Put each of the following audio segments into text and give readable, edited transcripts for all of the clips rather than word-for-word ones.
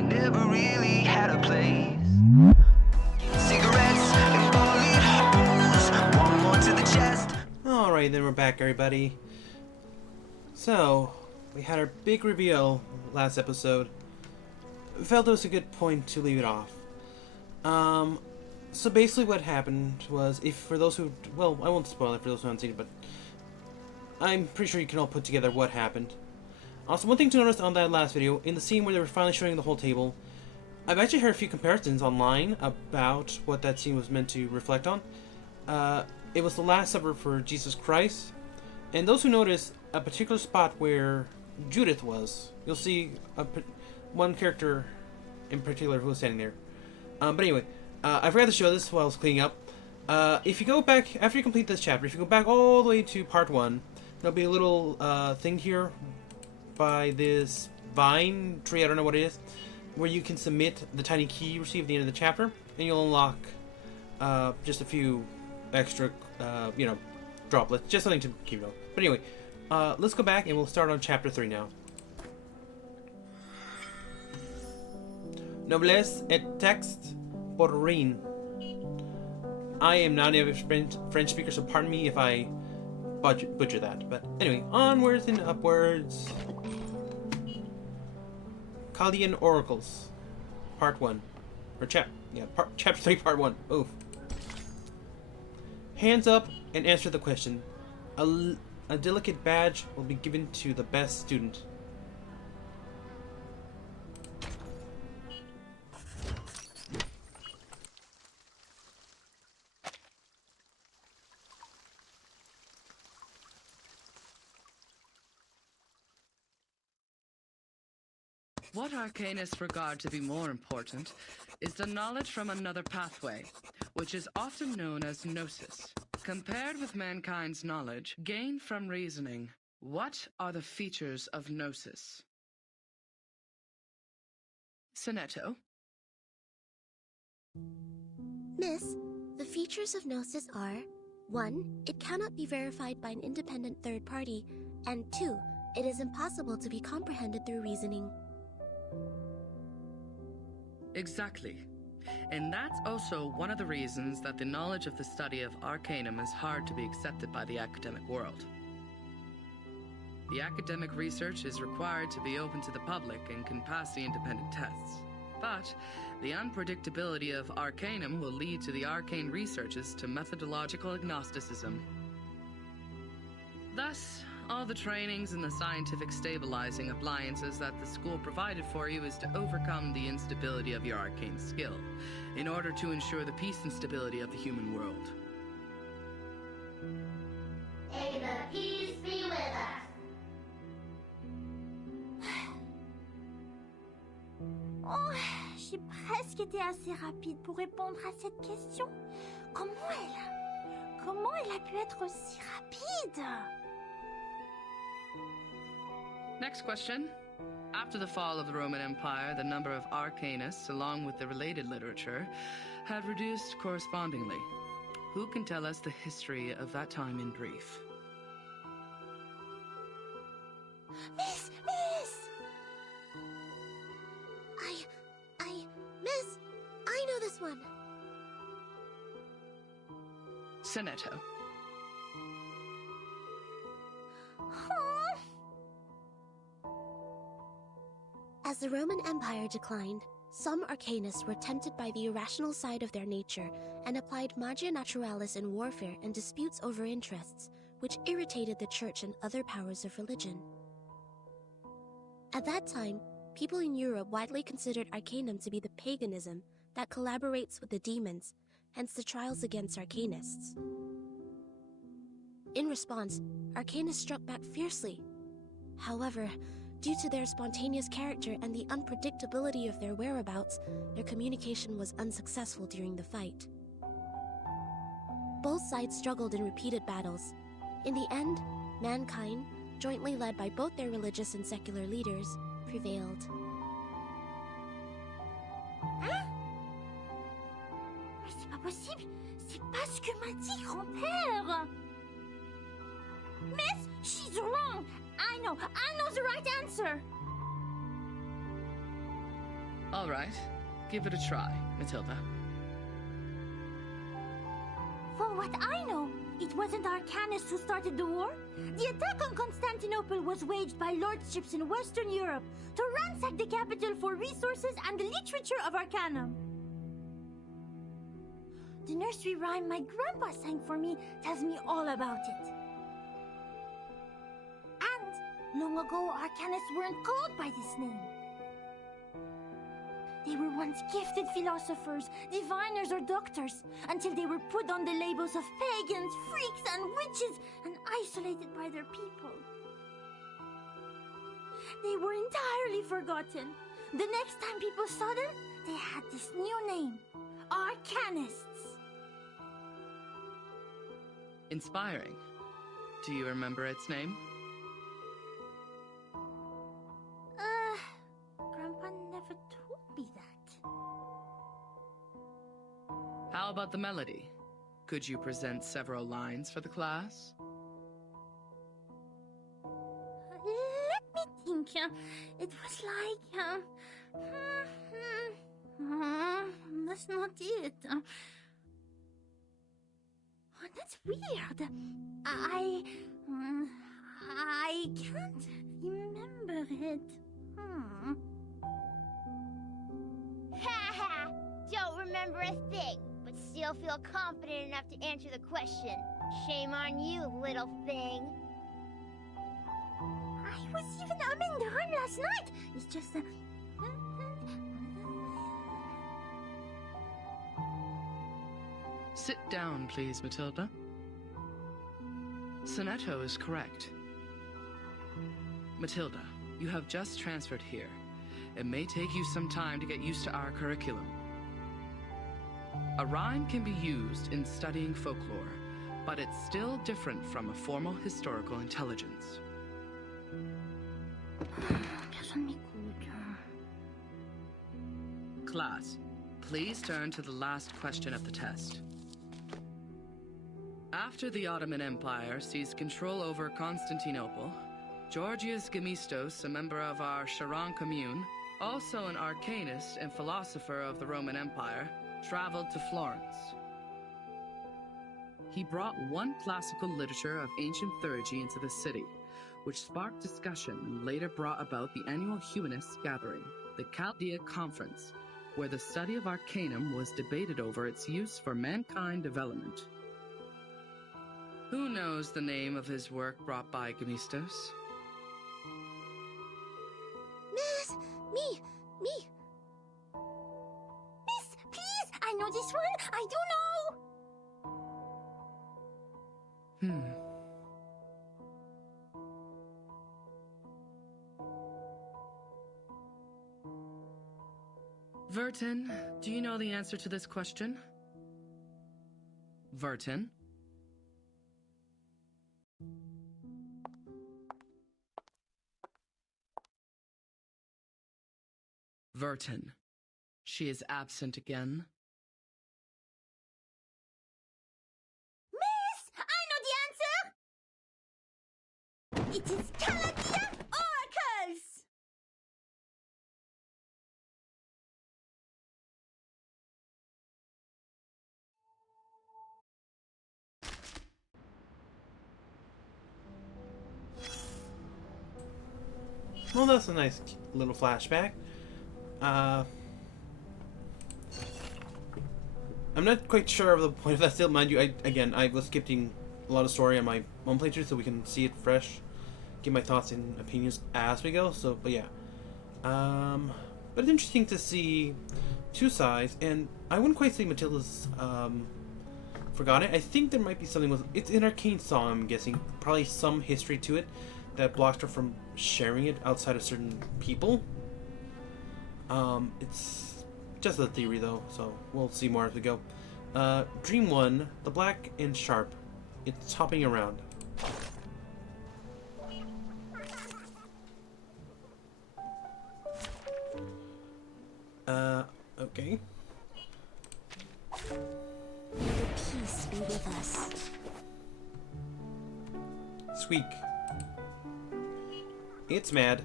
I never really had a place. Cigarettes and bullet holes, one more to the chest. Alright, then we're back, everybody. So, we had our big reveal last episode. Felt it was a good point to leave it off. So basically what happened was, if for those who, well, I won't spoil it for those who haven't seen it, but I'm pretty sure you can all put together what happened. Also, one thing to notice on that last video, in the scene where they were finally showing the whole table, I've actually heard a few comparisons online about what that scene was meant to reflect on. It was the Last Supper for Jesus Christ, and those who notice a particular spot where Judith was, you'll see one character in particular who was standing there. But anyway, I forgot to show this while I was cleaning up. If you go back, after you complete this chapter, if you go back all the way to part 1, there'll be a little thing here by this vine tree, I don't know what it is, where you can submit the tiny key you receive at the end of the chapter, and you'll unlock just a few extra, droplets, just something to keep note. But anyway, let's go back and we'll start on chapter 3 now. Noblesse et texte pour rien. I am not a French speaker, so pardon me if I butcher that. But anyway, onwards and upwards. Chaldean Oracles, Part 1. Or Chapter 3, Part 1. Oof. Hands up and answer the question. A delicate badge will be given to the best student. What arcanists regard to be more important is the knowledge from another pathway, which is often known as gnosis. Compared with mankind's knowledge gained from reasoning, what are the features of gnosis? Sonetto? Miss, the features of gnosis are 1. It cannot be verified by an independent third party, and 2. It is impossible to be comprehended through reasoning. Exactly. And that's also one of the reasons that the knowledge of the study of arcanum is hard to be accepted by the academic world. The academic research is required to be open to the public and can pass the independent tests. But the unpredictability of arcanum will lead to the arcane researches to methodological agnosticism. Thus, all the trainings and the scientific stabilizing appliances that the school provided for you is to overcome the instability of your arcane skill, in order to ensure the peace and stability of the human world. May the peace be with us. Oh, j'ai presque été assez rapide pour répondre à cette question. Comment elle a pu être aussi rapide? Next question. After the fall of the Roman Empire, the number of arcanists, along with the related literature, had reduced correspondingly. Who can tell us the history of that time in brief? Miss! Miss, I know this one. Sonetto. As the Roman Empire declined, some arcanists were tempted by the irrational side of their nature and applied magia naturalis in warfare and disputes over interests, which irritated the church and other powers of religion. At that time, people in Europe widely considered arcanum to be the paganism that collaborates with the demons, hence the trials against arcanists. In response, arcanists struck back fiercely. However, due to their spontaneous character and the unpredictability of their whereabouts, their communication was unsuccessful during the fight. Both sides struggled in repeated battles. In the end, mankind, jointly led by both their religious and secular leaders, prevailed. Hein? Mais c'est pas possible! C'est pas ce que m'a dit grand-père! Miss, she's wrong! I know the right answer! All right, give it a try, Matilda. For what I know, it wasn't Arcanus who started the war. The attack on Constantinople was waged by lordships in Western Europe to ransack the capital for resources and the literature of Arcanum. The nursery rhyme my grandpa sang for me tells me all about it. And long ago, Arcanus weren't called by this name. They were once gifted philosophers, diviners, or doctors, until they were put on the labels of pagans, freaks, and witches, and isolated by their people. They were entirely forgotten. The next time people saw them, they had this new name, Arcanists. Inspiring. Do you remember its name? Grandpa never told me that. How about the melody? Could you present several lines for the class? Let me think. It was like, that's not it. Oh, that's weird. I can't remember it. Haha! Don't remember a thing, but still feel confident enough to answer the question. Shame on you, little thing. I was even umming the rhyme last night. It's just Sit down, please, Matilda. Sonetto is correct. Matilda, you have just transferred here. It may take you some time to get used to our curriculum. A rhyme can be used in studying folklore, but it's still different from a formal historical intelligence. Personne m'écoute. Class, please turn to the last question of the test. After the Ottoman Empire seized control over Constantinople, Georgius Gemistos, a member of our Charon commune, also an arcanist and philosopher of the Roman Empire, traveled to Florence. He brought one classical literature of ancient theurgy into the city, which sparked discussion and later brought about the annual Humanists gathering, the Chaldea Conference, where the study of Arcanum was debated over its use for mankind development. Who knows the name of his work brought by Gemistos? Miss, me. Miss, please! I know this one! I do know! Vertin, do you know the answer to this question? Vertin? Vertin. She is absent again. Miss! I know the answer! It is Chaldea Oracles! Well, that's a nice little flashback. I'm not quite sure of the point of that still. Mind you, I was skipping a lot of story on my own playthrough so we can see it fresh, give my thoughts and opinions as we go. So, but yeah. But it's interesting to see two sides, and I wouldn't quite say Matilda's forgotten it. I think there might be something with it's an arcane song. I'm guessing probably some history to it that blocks her from sharing it outside of certain people. It's just a theory though, so we'll see more as we go. Dream 1, the black and sharp. It's hopping around. Okay. May the peace be with us. Squeak. It's mad.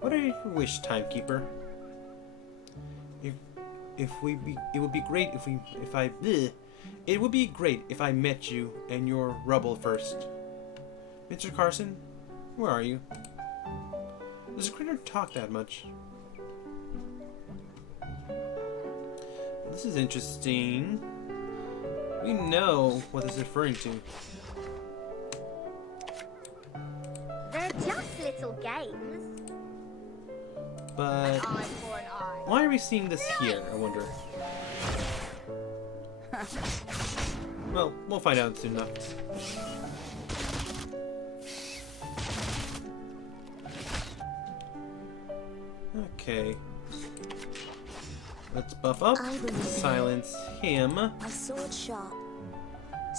What are your wish, timekeeper? it would be great it would be great if I met you and your rubble first. Mr. Carson, where are you? Does the critter talk that much? This is interesting. We know what this is referring to. They're just little games. But An eye for an eye. why are we seeing this here, I wonder? Well, we'll find out soon enough. Okay. Let's buff up, silence him. My sword sharp.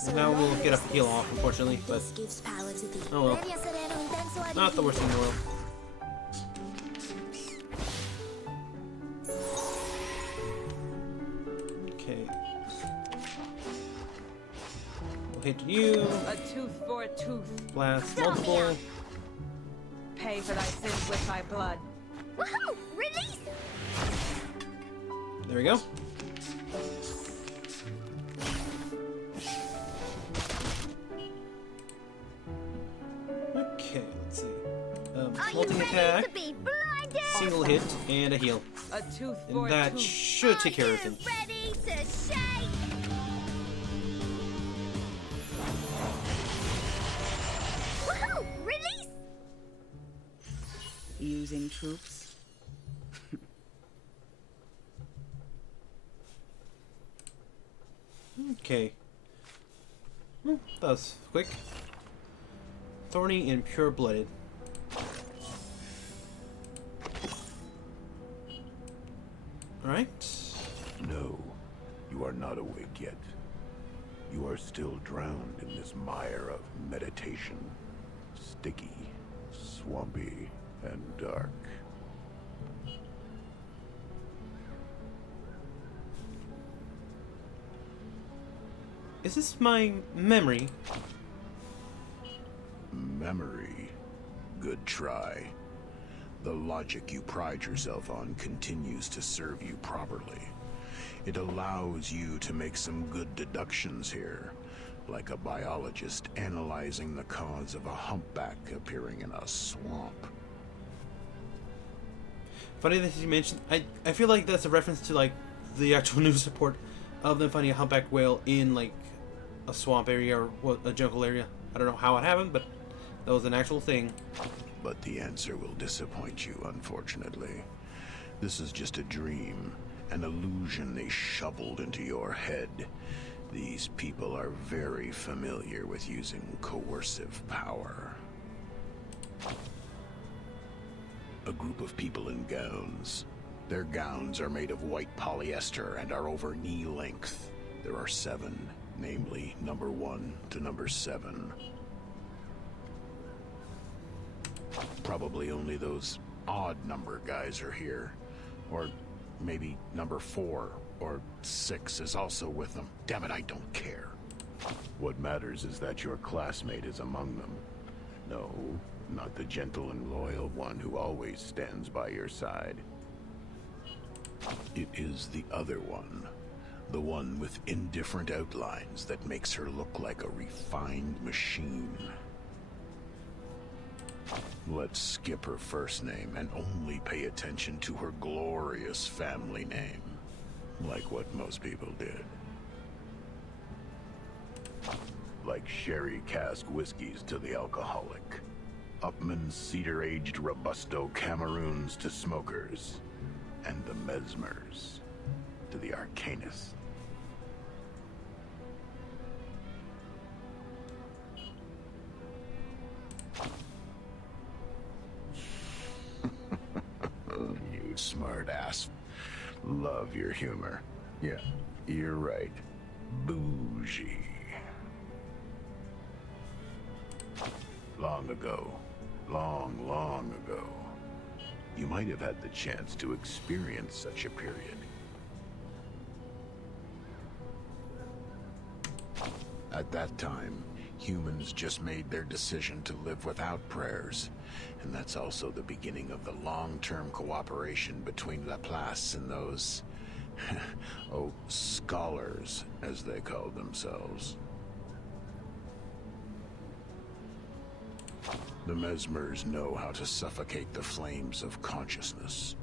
And now we'll get a heal off, unfortunately, but This gives power to thee. oh well. Not the worst thing in the world. Okay. We'll hit you. A tooth for a tooth. Blast multiple. Pay for thy sins with thy blood. Woohoo! Release! There we go. Okay, let's see. Are you Multi-attack, ready to be blinded? single hit, and a heal. A tooth And for a that tooth. should take care of Are everything. you ready to shake? Woohoo! Release! Using troops. Okay. That was quick. Thorny and pure-blooded. Alright. No, you are not awake yet. You are still drowned in this mire of meditation. Sticky, swampy, and dark. Is this my memory? Memory. Good try. The logic you pride yourself on continues to serve you properly. It allows you to make some good deductions here, like a biologist analyzing the cause of a humpback appearing in a swamp. Funny that you mentioned. I feel like that's a reference to like the actual news report of them finding a humpback whale in like a swamp area or a jungle area. I don't know how it happened, but that was an actual thing. But the answer will disappoint you, unfortunately. This is just a dream, an illusion they shoveled into your head. These people are very familiar with using coercive power. A group of people in gowns. Their gowns are made of white polyester and are over knee length. There are 7, namely number 1 to number 7. Probably only those odd number guys are here. Or maybe number 4 or 6 is also with them. Damn it, I don't care. What matters is that your classmate is among them. No, not the gentle and loyal one who always stands by your side. It is the other one. The one with indifferent outlines that makes her look like a refined machine. Let's skip her first name and only pay attention to her glorious family name. Like what most people did. Like sherry cask whiskeys to the alcoholic. Upman's cedar-aged Robusto Cameroons to smokers. And the Mesmers to the Arcanists. You smart ass. Love your humor. Yeah, you're right. Bougie. Long ago, long ago, you might have had the chance to experience such a period. At that time, humans just made their decision to live without prayers, and that's also the beginning of the long-term cooperation between Laplace and those Oh, scholars, as they called themselves. The Mesmers know how to suffocate the flames of consciousness.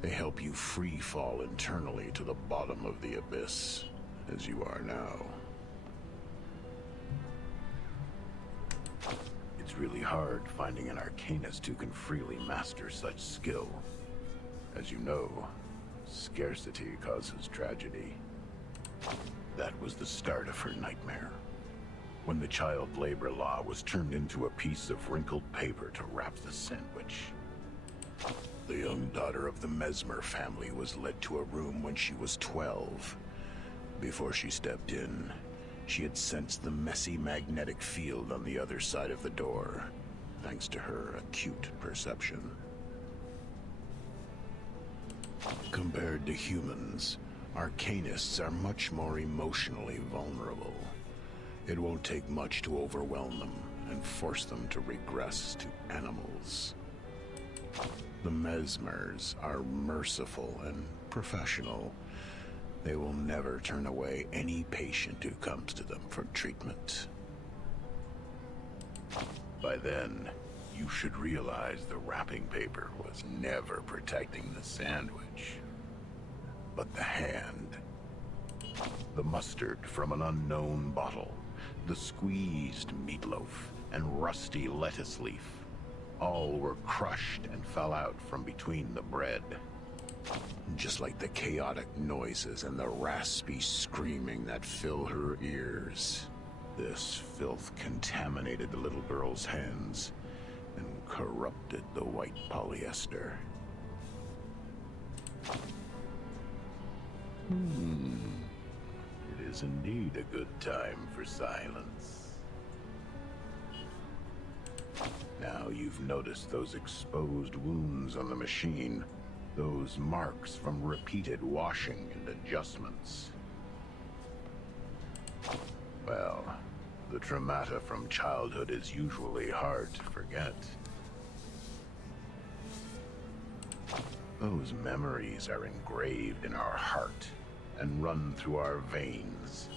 They help you free fall internally to the bottom of the abyss, as you are now. It's really hard finding an arcanist who can freely master such skill. As you know, scarcity causes tragedy. That was the start of her nightmare. When the child labor law was turned into a piece of wrinkled paper to wrap the sandwich. The young daughter of the Mesmer family was led to a room when she was 12. Before she stepped in, she had sensed the messy magnetic field on the other side of the door, thanks to her acute perception. Compared to humans, arcanists are much more emotionally vulnerable. It won't take much to overwhelm them and force them to regress to animals. The Mesmers are merciful and professional. They will never turn away any patient who comes to them for treatment. By then, you should realize the wrapping paper was never protecting the sandwich, but the hand. The mustard from an unknown bottle, the squeezed meatloaf, and rusty lettuce leaf. All were crushed and fell out from between the bread. Just like the chaotic noises and the raspy screaming that fill her ears. This filth contaminated the little girl's hands and corrupted the white polyester. It is indeed a good time for silence. Now you've noticed those exposed wounds on the machine, those marks from repeated washing and adjustments. Well, the traumata from childhood is usually hard to forget. Those memories are engraved in our heart and run through our veins.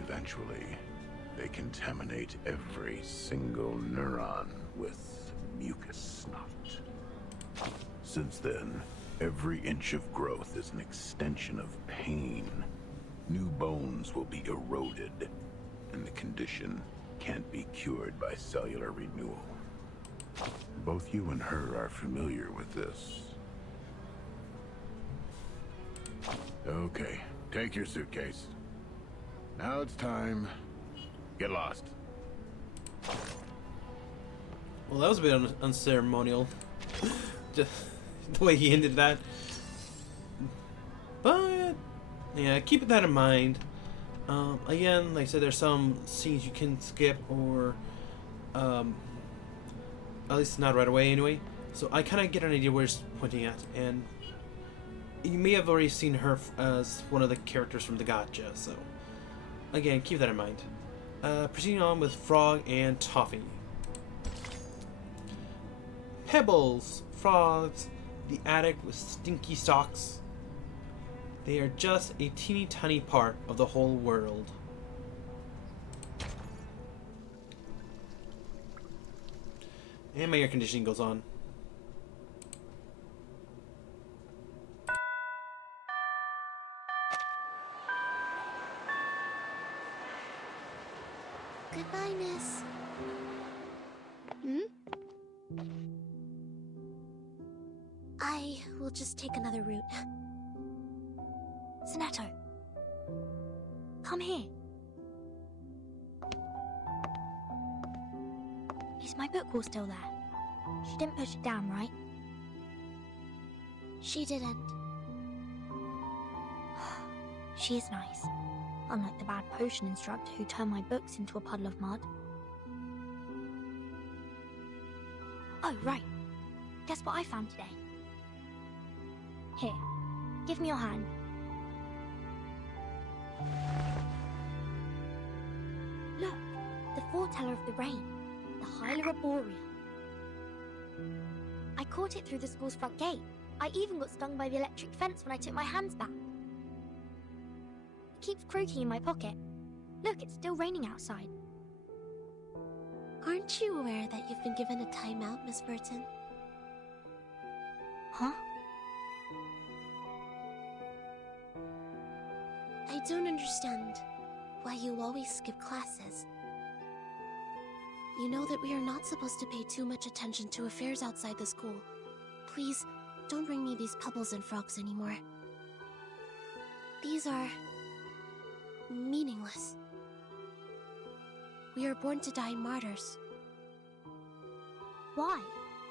Eventually, they contaminate every single neuron with mucus snot. Since then, every inch of growth is an extension of pain. New bones will be eroded, and the condition can't be cured by cellular renewal. Both you and her are familiar with this. Okay, take your suitcase. Now it's time. Get lost. Well, that was a bit unceremonial. Just the way he ended that. But yeah, keep that in mind. Again, like I said, there's some scenes you can skip, or at least not right away anyway. So I kind of get an idea where it's pointing at, and you may have already seen her as one of the characters from the Gotcha. So again, keep that in mind. Proceeding on with Frog and Toffee. Pebbles, frogs, the attic with stinky socks. They are just a teeny tiny part of the whole world. And my air conditioning goes on. Goodbye, miss. I will just take another route. Sonetto, come here. Is my book all still there? She didn't push it down, right? She didn't. She is nice. Unlike the bad potion instructor who turned my books into a puddle of mud. Oh, right. Guess what I found today? Here, give me your hand. Look, the foreteller of the rain, the Hyla Arborea. I caught it through the school's front gate. I even got stung by the electric fence when I took my hands back. It keeps croaking in my pocket. Look, it's still raining outside. Aren't you aware that you've been given a timeout, Miss Burton? Huh? I don't understand why you always skip classes. You know that we are not supposed to pay too much attention to affairs outside the school. Please, don't bring me these pebbles and frogs anymore. These are meaningless. We are born to die martyrs. Why?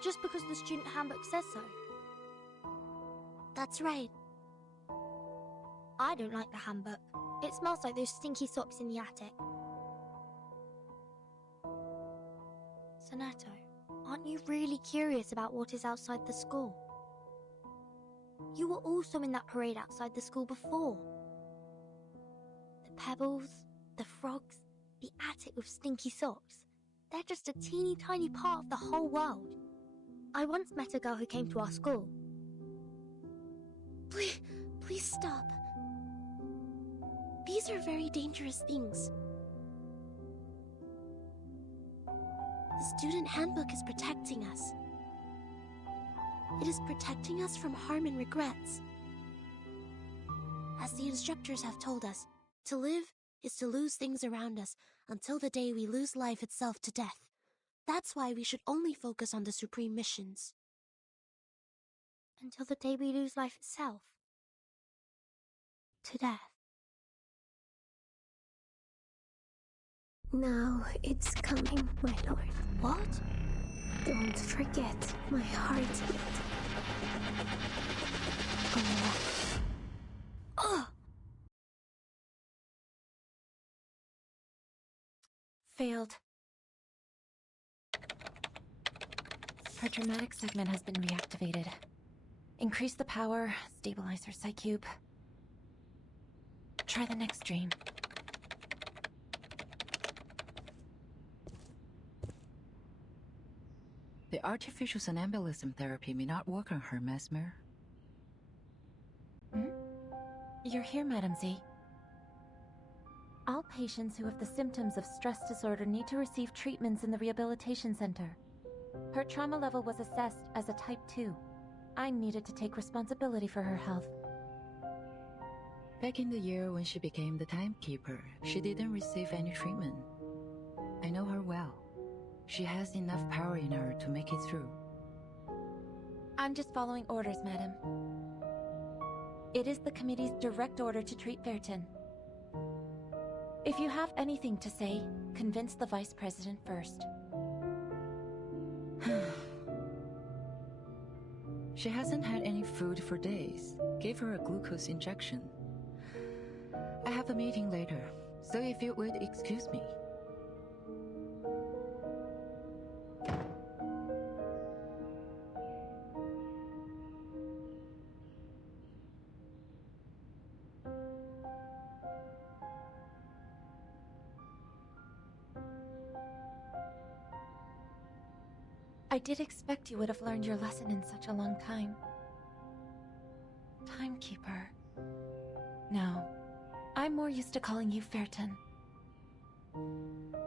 Just because the student handbook says so? That's right. I don't like the handbook. It smells like those stinky socks in the attic. Sonato, aren't you really curious about what is outside the school? You were also in that parade outside the school before. The pebbles, the frogs, the attic with stinky socks. They're just a teeny tiny part of the whole world. I once met a girl who came to our school. Please stop. These are very dangerous things. The student handbook is protecting us. It is protecting us from harm and regrets. As the instructors have told us, to live is to lose things around us until the day we lose life itself to death. That's why we should only focus on the supreme missions. Until the day we lose life itself. To death. Now it's coming, my lord. What? Don't forget my heartbeat. Ugh! Failed. Her dramatic segment has been reactivated. Increase the power, stabilize her psych cube. Try the next dream. The artificial somnambulism therapy may not work on her, Mesmer. You're here, Madam Z. All patients who have the symptoms of stress disorder need to receive treatments in the rehabilitation center. Her trauma level was assessed as a type 2. I needed to take responsibility for her health. Back in the year when she became the timekeeper, she didn't receive any treatment. I know her well. She has enough power in her to make it through. I'm just following orders, madam. It is the committee's direct order to treat Verton. If you have anything to say, convince the vice president first. She hasn't had any food for days. Gave her a glucose injection. I have a meeting later, so if you would excuse me. I did expect you would have learned your lesson in such a long time. Timekeeper. No, I'm more used to calling you Verton.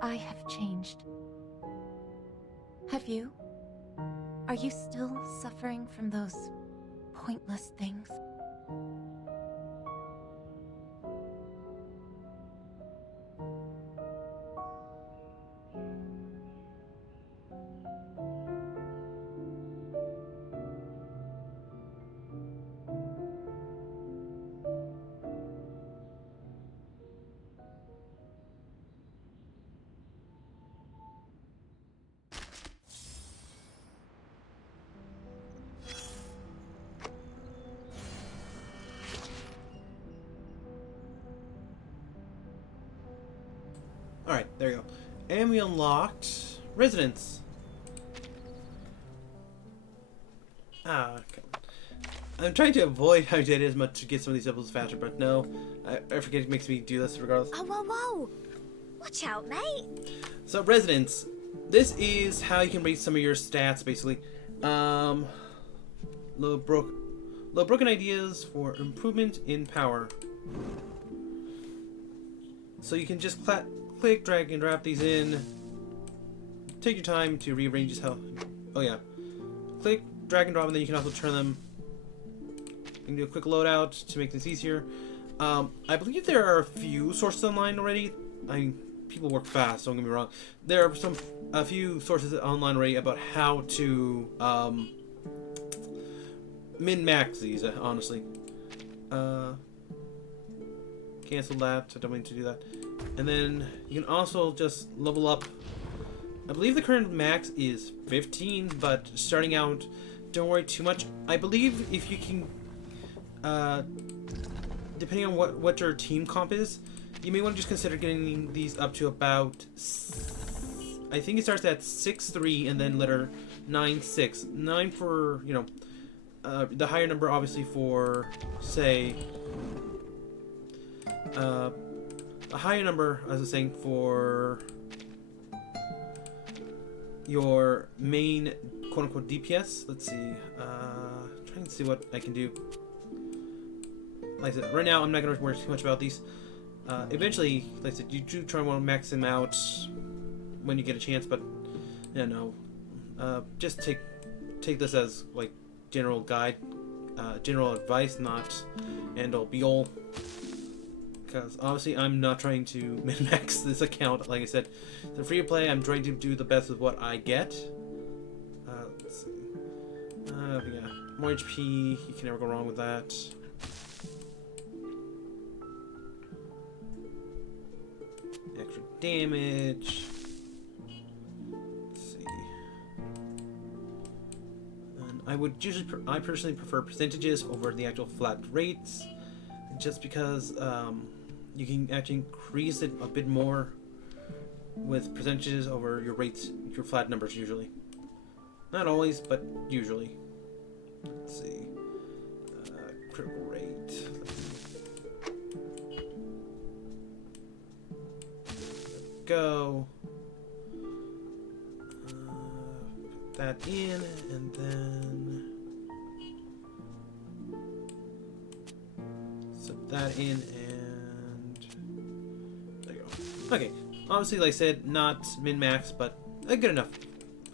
I have changed. Have you? Are you still suffering from those pointless things? Alright, there you go. And we unlocked residence. Okay. I'm trying to avoid how dead it is much to get some of these levels faster, but no. I forget it makes me do this regardless. Oh, whoa, whoa! Watch out, mate! So, residence. This is how you can rate some of your stats, basically. Low broken ideas for improvement in power. So you can just click, drag, and drop these in. Take your time to rearrange this. Oh yeah. Click, drag, and drop, and then you can also turn them. You can do a quick loadout to make this easier. I believe there are a few sources online already. People work fast, don't get me wrong. There are a few sources online already about how to min-max these, honestly. Cancel that, I don't mean to do that. And then you can also just level up. I believe the current max is 15, but starting out, don't worry too much. I believe if you can, depending on what your team comp is, you may want to just consider getting these up to about, I think it starts at 6-3 and then letter 9-6. 9 for, you know, the higher number obviously for, say, a higher number, as I was saying, for your main quote-unquote DPS. Let's see, trying to see what I can do. Like I said, right now I'm not going to worry too much about these. Eventually, like I said, you do try to want to max them out when you get a chance, but you know, just take this as like general guide, general advice, not end all be all. Because obviously I'm not trying to min-max this account. Like I said, it's a free to play. I'm trying to do the best with what I get. Let's see. Yeah, more HP. You can never go wrong with that. Extra damage. Let's see. And I personally prefer percentages over the actual flat rates, just because you can actually increase it a bit more with percentages over your rates, your flat numbers usually. Not always, but usually. Let's see. Critical rate. Go. Put that in, and then set that in, and there you go. Okay, obviously, like I said, not min-max, but a good enough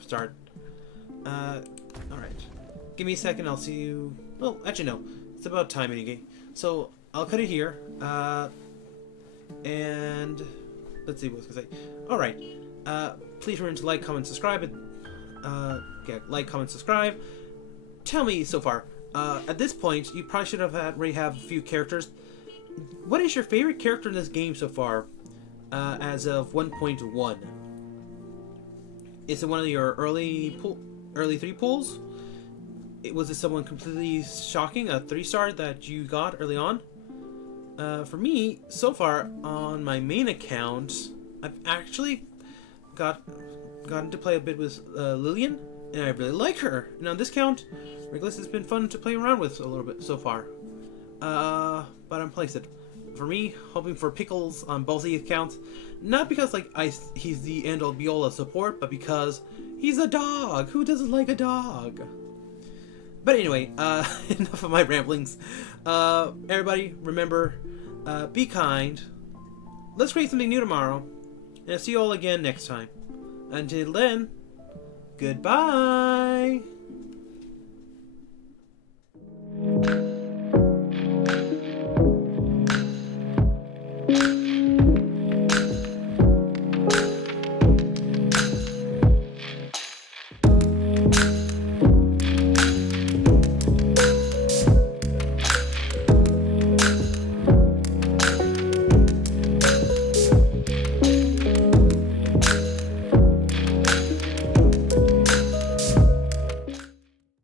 start. Alright. Give me a second, I'll see you. Well, actually, no. It's about time anyway. So, I'll cut it here. And let's see what I was going to say. Alright. Please remember to like, comment, subscribe. Yeah, like, comment, subscribe. Tell me so far. At this point, you probably should have already have a few characters. What is your favorite character in this game so far? As of 1.1? Is it one of your early 3 pulls? Was it someone completely shocking, a 3-star that you got early on? For me, so far on my main account, I've actually gotten to play a bit with Lillian, and I really like her. And on this count, Regulus has been fun to play around with a little bit so far. But I'm placed it. For me, hoping for Pickles on both these accounts, not because like he's the end-all be-all of support, but because he's a dog. Who doesn't like a dog? But anyway, enough of my ramblings. Everybody, remember, be kind. Let's create something new tomorrow, and I'll see you all again next time. Until then, goodbye.